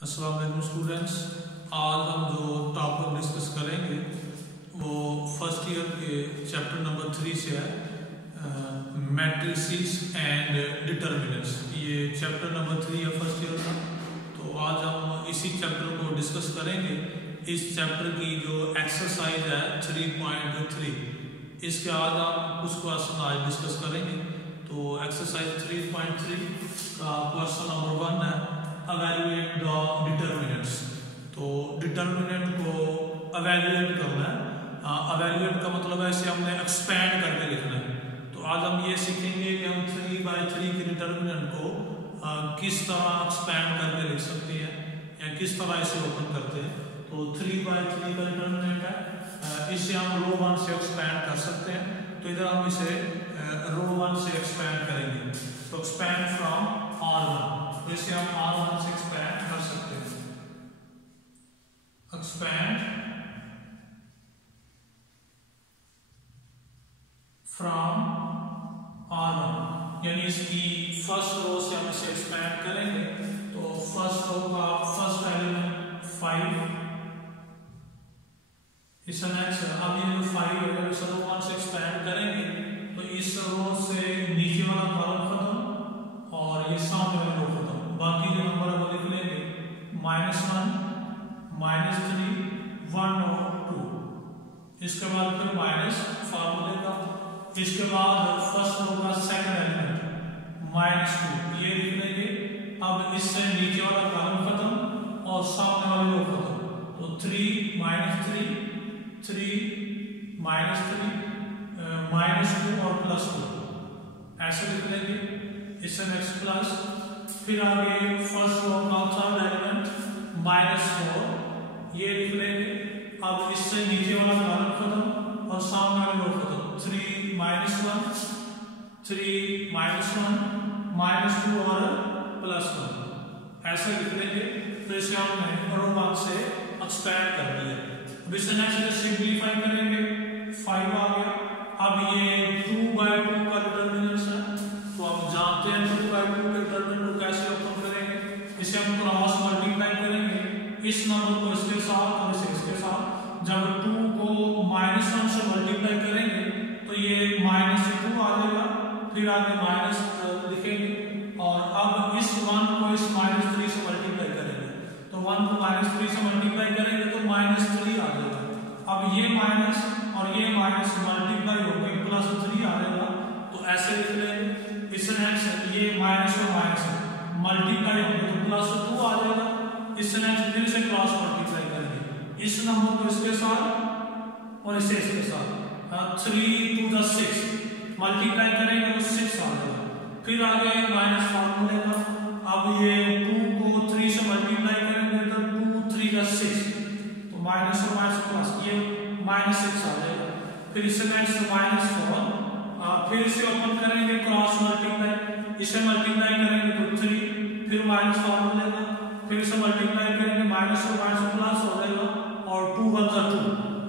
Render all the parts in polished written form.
अस्सलाम वालेकुम स्टूडेंट्स। आज हम जो टॉपिक डिस्कस करेंगे वो फर्स्ट ईयर के चैप्टर नंबर 3 से है, मैट्रिसेस एंड डिटर्मिनेंट्स। ये चैप्टर नंबर 3 है फर्स्ट ईयर का। तो आज हम इसी चैप्टर को डिस्कस करेंगे। इस चैप्टर की जो एक्सरसाइज है 3.3, इसके आज हम कुछ क्वेश्चन आज डिस्कस करेंगे। तो एक्सरसाइज 3.3 का क्वेश्चन नंबर 1 है evaluate the determinants। तो डिटर्मिनेंट को evaluate करना है। evaluate का मतलब है इसे हमने expand करके लिखना है। तो आज हम ये सीखेंगे कि हम 3/3 के डिटर्मिनेंट को किस तरह expand करके लिख सकते हैं या किस तरह इसे ओपन करते हैं। तो 3/3 का डिटर्मिनेंट है, इसे हम रो 1 से expand कर सकते हैं। तो इधर हम इसे रो 1 से expand करेंगे। तो expand from R1, तो इसे हम R1 से एक्सपैंड कर सकते हैं। एक्सपैंड फ्रॉम R1, यानी इसकी फर्स्ट रो से हम इसे एक्सपैंड करेंगे। तो फर्स्ट रो का फर्स्ट एलिमेंट 5, इस नेक्स्ट अब ये जो 5 है इस रो 1 से एक्सपैंड करेंगे। तो इस रो से नीचे वाला कॉलम खत्म और ये सामने वाला रो खत्म। बाकी जो नंबर है वो लिख लेंगे -1, -3, 1 और 2। इसके बाद फिर माइनस फार्मूले का। इसके बाद फर्स्ट रो का सेकंड एलिमेंट -2 ये लिख लेंगे। अब इससे नीचे वाला कॉलम खत्म और सामने वाला रो खत्म। तो 3 -3 3 -2 और +2 ऐसे लिख लेंगे। इससे नेक्स्ट प्लस, फिर आगे फर्स्ट रो का थर्ड एलिमेंट -4 ये लिख लेंगे। अब इससे नीचे वाला कॉलम खत्म और सामने वाला रो खत्म। 3 -1 3 -1 -2 और +1 ऐसे लिख लेंगे। तो इसे हमने रो 1 से एक्सपैंड कर दिया। अब इसे नेक्स्ट सिंपलीफाई करेंगे। 5 आ गया। अब ये 2/2 का डिटर्मिनेंट्स है। तो हम जानते हैं 2/2 के डिटर्मिनेंट को कैसे ओपन करेंगे। इसे हम क्रॉस मल्टीप्लाई करेंगे, इस नंबर को इसके साथ और इसे इसके साथ। जब 2 को -1 से मल्टीप्लाई करेंगे तो ये -2 आ जाएगा। फिर आगे माइनस लिखेंगे और अब इस 1 को इस -3 से मल्टीप्लाई करेंगे। तो 1 को -3 से मल्टीप्लाई करेंगे तो -3 आ जाएगा। अब ये माइनस और ये माइनस मल्टीप्लाई होकर +3 आ जाएगा। तो ऐसे लिख लेंगे। इससे नेक्स्ट ये माइनस और माइनस मल्टीप्लाई होंगे तो +2 आ जाएगा। इससे नेक्स्ट फिर से क्रॉस मल्टीप्लाई करेंगे, इस नंबर को इसके साथ और इसे इसके साथ। 3 to 6 मल्टीप्लाई करेंगे तो 6 आ जाएगा। फिर आगे माइनस फार्मूले का। अब ये 2 को 3 से मल्टीप्लाई करेंगे तो 2 3 6, तो माइनस और माइनस प्लस ये -6 आ जाएगा। फिर इससे नेक्स्ट -4, फिर इसे ओपन करेंगे क्रॉस मल्टीप्लाई। इसे मल्टीप्लाई करेंगे तो 3, फिर माइनस फार्मूले का। फिर इसे मल्टीप्लाई करेंगे माइनस और माइनस प्लस हो जाएगा और 2 1 2,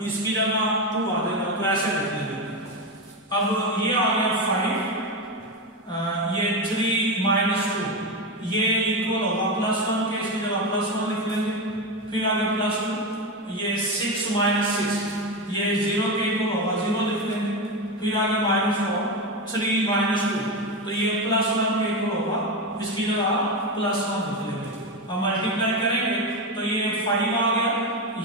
इसकी जगह 2 आ जाएगा। तो ऐसे लिख लेंगे। अब ये आ गया 5, ये 3 -2 ये इक्वल होगा +1 के, इसकी जगह +1 लिख लेंगे। फिर आगे +2, ये 6 -6 ये 0 के इक्वल होगा, 0 लिख लेंगे। फिर आगे -4 3 -2 तो ये +1 के इक्वल होगा, इसकी जगह +1 लिख लेंगे। अब मल्टीप्लाई करेंगे तो ये 5 आ गया,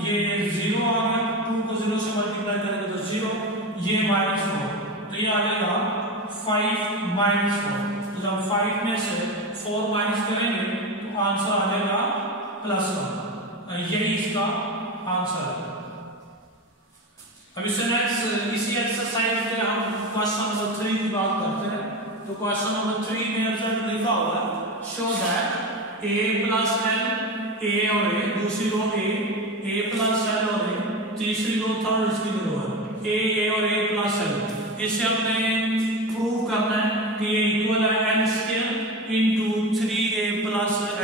ये 0 आ गया। 2 को 0 से मल्टीप्लाई करेंगे तो 0, ये -4 तो ये आ जाएगा 5 -4। तो जब 5 में से 4 माइनस करेंगे तो आंसर आ जाएगा +1। यही इसका आंसर है। अब इससे नेक्स्ट इसी एक्सरसाइज के हम क्वेश्चन नंबर 3 की बात करते हैं। तो क्वेश्चन नंबर 3 में रिजल्ट लिखा हुआ है, show that a + l, a और a, दूसरी रो a + l और a, तीसरी रो थर्ड इसकी रो है a और a + l। इसे हमने प्रूव करना है कि ये इक्वल है n² × 3a +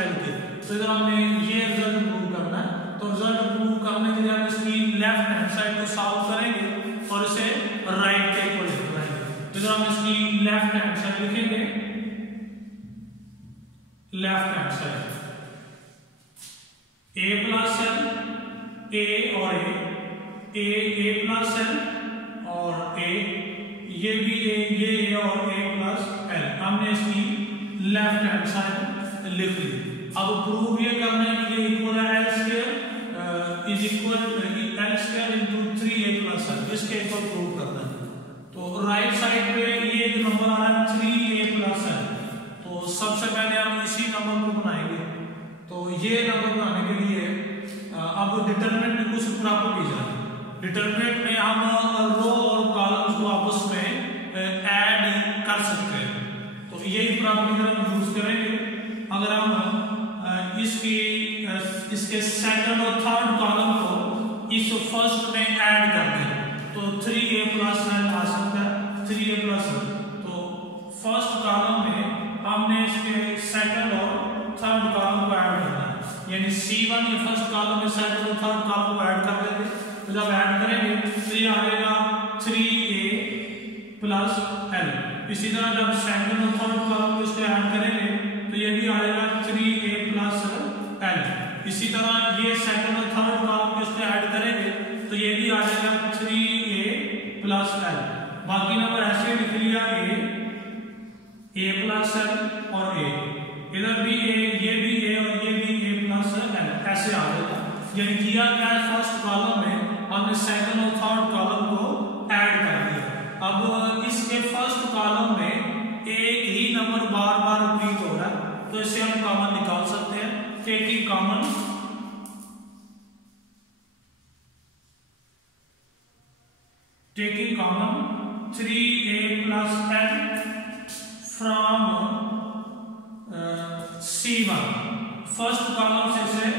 l के। तो इधर हमने ये रिजल्ट प्रूव करना है। तो रिजल्ट प्रूव करने के लिए हम इसकी लेफ्ट हैंड साइड को सॉल्व करेंगे और इसे राइट के इक्वल लिखेंगे। तो इधर हम इसकी लेफ्ट हैंड साइड लिखेंगे, लेफ्ट हैंड साइड ए प्लस एल, ए और ए प्लस एल और ए, ये भी ये और ए प्लस एल, हमने इसकी लेफ्ट हैंड साइड लिख ली। अब प्रूव ये करना है कि ये इक्वल है L square is equal L square into 3a plus L, इसके इक्वल प्रूव करना है। तो राइट साइड पे ये जो नंबर आ रहा है 3a प्लस एल, तो सबसे पहले हम इसी नंबर को बनाएंगे। तो ये नंबर बनाने के लिए अब डिटरमिनेंट में कुछ प्रॉपर्टीज है। डिटरमिनेंट में हम रो और कॉलम्स को आपस में ऐड कर सकते हैं, तो यही प्रॉपर्टी हम यूज करेंगे। अगर हम इसके सेकंड और थर्ड कॉलम को इस फर्स्ट में ऐड कर दें तो 3a प्लस एल आ सकता है, 3a प्लस एल। तो फर्स्ट कॉलम में हमने इसके सेकंड और थर्ड कॉलम को ऐड करना है, यानी C1 ये फर्स्ट कॉलम में सेकंड और थर्ड कॉलम को ऐड कर देंगे। तो जब ऐड करेंगे तो ये आएगा 3a प्लस एल। इसी तरह जब सेकंड और थर्ड कॉलम को इसको ऐड करेंगे तो ये भी आएगा 3a प्लस एल। इसी तरह ये सेकंड और थर्ड कॉलम को इसको ऐड करेंगे तो ये भी आ जाएगा 3a प्लस एल। बाकी नंबर ऐसे लिख लिया a प्लस एल और a, इधर भी ये भी a और ये भी a प्लस एल, ऐसे आ जाएगा। यानी किया क्या है, फर्स्ट कॉलम में हमने सेकंड और थर्ड कॉलम को ऐड कर दिया। अब इसके फर्स्ट कॉलम में एक ही नंबर बार बार रिपीट हो रहा है, तो इसे हम कॉमन निकाल सकते हैं। Taking common, taking common 3a plus L from C1, first column से इसे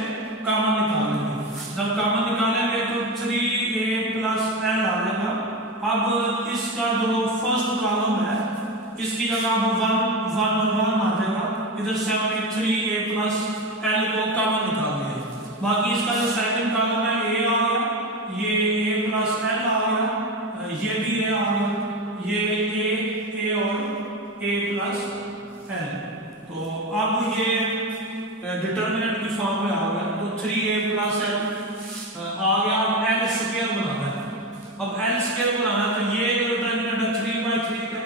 कॉमन निकालेंगे। जब कॉमन निकालेंगे तो 3a प्लस एल आ जाएगा। अब इसका जो फर्स्ट कॉलम है इसकी जगह 1 आ जाएगा, इधर 3a प्लस एल को कॉमन निकाल दिया। बाकी इसका जो सेकंड कॉलम है a आ गया, ये a प्लस एल आ गया, ये भी a आ गया, ये a और a प्लस एल। तो अब ये डिटरमिनेंट की फॉर्म में आ गया, तो 3a प्लस एल आ गया। अब एल स्क्वायर बनाना है, अब एल स्क्वायर बनाना है तो ये जो डिटरमिनेंट है 3/3 का,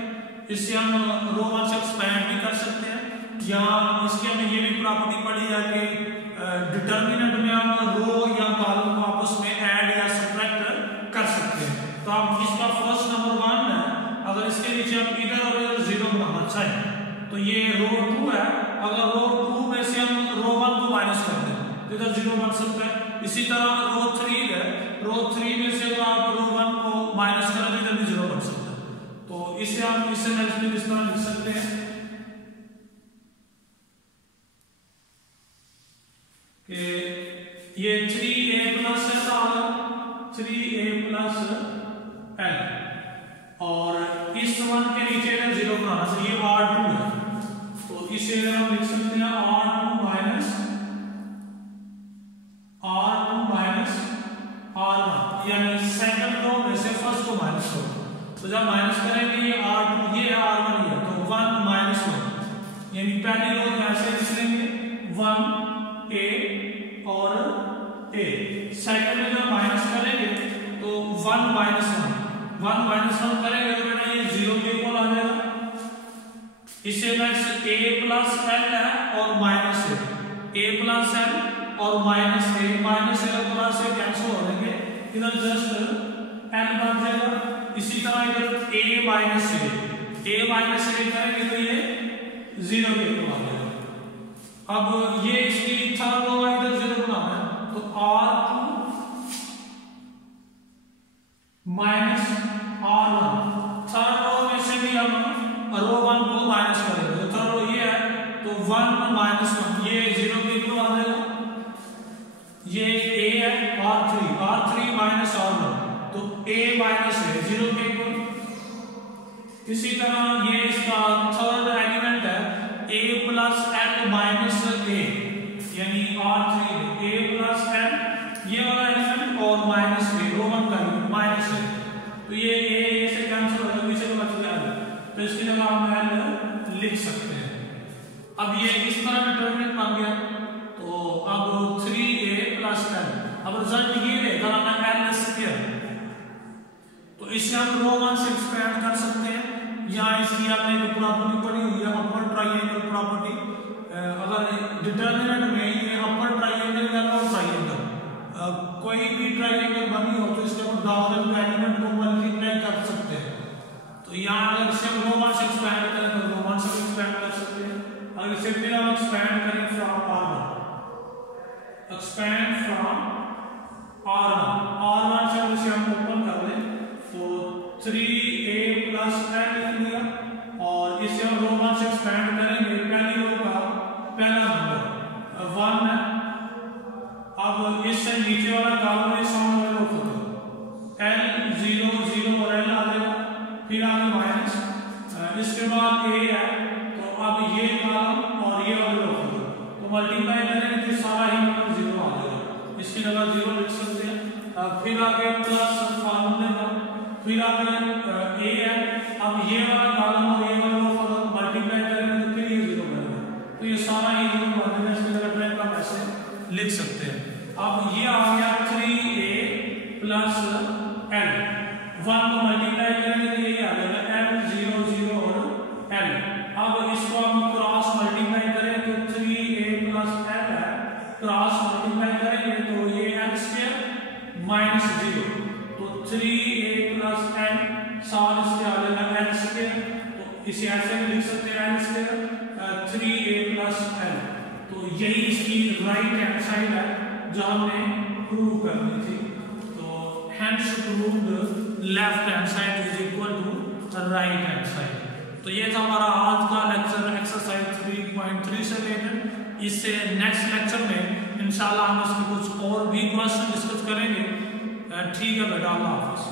इससे हम रो 1 से एक्सपेंड भी कर सकते हैं, या इसके हमें ये भी प्रॉपर्टी पड़ी है कि डिटरमिनेंट में हम रो या कॉलम को आपस में ऐड या सब्ट्रैक्ट कर सकते हैं। तो आप इसका फर्स्ट नंबर 1 है, अगर इसके नीचे हम इधर और इधर 0 बनाना चाहें तो ये रो 2 है, अगर रो 2 में से हम रो 1 को माइनस कर दें तो इधर 0 बन सकता है। इसी तरह रो 3 है, रो 3 में से तो आप रो 1 को माइनस करें तो इधर भी 0 बन सकता है। तो इसे हम इस तरह लिख सकते हैं कि ये 3a प्लस एल आ गया, 3a प्लस एल, और इस 1 के नीचे 0 बनाना, तो ये R2 है, तो इसे हम लिख सकते हैं R2 माइनस R1, यानी सेकंड रो में से फर्स्ट को माइनस करो। तो जब माइनस करेंगे ये R2 ये R1 ये, तो 1 माइनस 1, यानी पहली रो में ऐसे लिख लेंगे 1a और a। सेकंड में जब माइनस करेंगे तो 1 माइनस 1 करेंगे तो बेटा ये 0 के इक्वल आ जाएगा। इससे नेक्स्ट a प्लस एल है और माइनस a प्लस एल और माइनस a और प्लस a कैंसिल हो जाएंगे, इधर जस्ट एल बन जाएगा। इसी तरह इधर a माइनस a करेंगे तो ये 0 के इक्वल आ जाएगा। अब ये इसकी थर्ड रो इधर 0 बनाना है, तो R2 minus R1, third row में से भी हम रो 1 को माइनस करेंगे, तो थर्ड रो ये है, तो 1 माइनस 1 ये 0 के इक्वल आ जाएगा। ये a है R3 माइनस R1, तो a माइनस है 0 के इक्वल। इसी तरह ये इसका थर्ड एलिमेंट है a plus L minus a, यानी R3 a प्लस एल ये वाला एलिमेंट और माइनस a, रो 1 का माइनस है, तो ये a से कैंसिल हो जाएगा, पीछे का बच गया, तो इसकी जगह हम एल लिख सकते हैं। अब ये इस तरह डिटरमिनेंट बन गया, तो अब 3a अब रिजल्ट ये रहेगा ना एल स्क्वायर, तो इसे हम रो 1 से एक्सपेंड कर सकते हैं। यहाँ इसकी आपने एक प्रॉपर्टी पढ़ी हुई है अपर ट्राइंगल प्रॉपर्टी, अगर डिटरमिनेंट में ये अपर ट्राइंगल या लोअर ट्राइंगल कोई भी ट्राइंगल बनी हो तो इसके ऊपर डाउनवर्ड का एलिमेंट को मल्टीप्लाई कर सकते हैं। तो यहाँ अगर इसे रो 1 से एक्सपेंड करें तो रो 1 से एक्सपेंड कर सकते हैं। अगर इसे फिर हम एक्सपेंड करें from R1, expand from R1 से इसे हम ओपन कर दें तो 3a प्लस n लिख लिया, और इसे हम रो 1 से एक्सपेंड करेंगे, पहली रो का पहला नंबर 1 है। अब इससे नीचे वाला कॉलम में सामने वाला रो खत्म, l 0 0 और l आ जाएगा, फिर आगे माइनस, इसके बाद a है तो अब ये कॉलम और ये वाला रो खत्म, तो मल्टीप्लाई करेंगे तो सारा ही नंबर 0 आ जाएगा, इसकी जगह 0 लिख सकते हैं। फिर आगे प्लस फॉर्मूले का, फिर आगे a है, अब ये वाला कॉलम और ये वाला रो खत्म, मल्टीप्लाई करेंगे तो फिर ये 0 बनेगा, तो ये सारा ही 0 बनेगा, इसकी जगह ट्रेन का ऐसे लिख सकते हैं। अब ये आ गया 3a प्लस l, 1 को मल्टीप्लाई करेंगे तो ये आ जाएगा l 0 0 और l। अब इसको हम क्रॉस मल्टीप्लाई करें तो 3a प्लस l है, क्रॉस मल्टीप्लाई करेंगे तो ये l स्क्वायर माइनस 0, तो 3a प्लस l सार इसके आ जाएगा l स्क्वायर, तो इसे ऐसे लिख सकते हैं l square 3a plus l। तो यही इसकी राइट हैंड साइड है जो हमने प्रूव करनी थी। तो hence proved left hand side is equal to right hand side. तो ये था हमारा आज का लेक्चर एक्सरसाइज 3.3 से रिलेटेड। इससे नेक्स्ट लेक्चर में इंशाल्लाह हम इसके कुछ और भी क्वेश्चन डिस्कस करेंगे। ठीक है बेटा, अल्लाह हाफिज़।